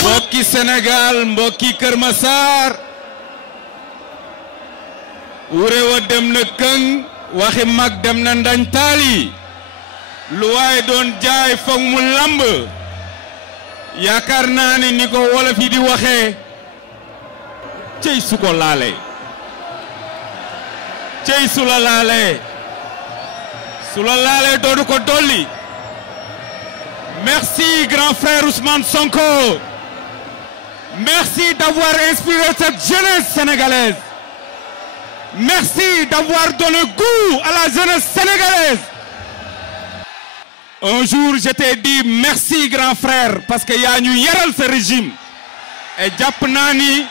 mbokki Sénégal mbokki Kër Massar wure wa dem na këng waxi mag dem na ndañ taali lu waaye doon jaay foog mu lamb yaakaar naa ni ko wolof yi di waxee cey su ko laalee cey su la laalee doodu ko dolli. Merci grand frère Ousmane Sonko. Merci d'avoir inspiré cette jeunesse sénégalaise. Merci d'avoir donné goût à la jeunesse sénégalaise. Un jour, je t'ai dit merci grand frère parce que yaa ñu yaral ce régime. Et jàpp naa ni,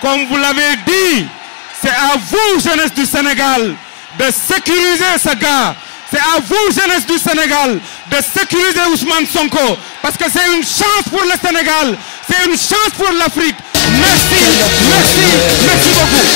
comme vous l'avez dit, c'est à vous jeunesse du Sénégal de sécuriser ce gars. C'est à vous, jeunesse du Sénégal, de sécuriser Ousmane Sonko. Parce que c'est une chance pour le Sénégal. C'est une chance pour l'Afrique. Merci, merci, merci beaucoup.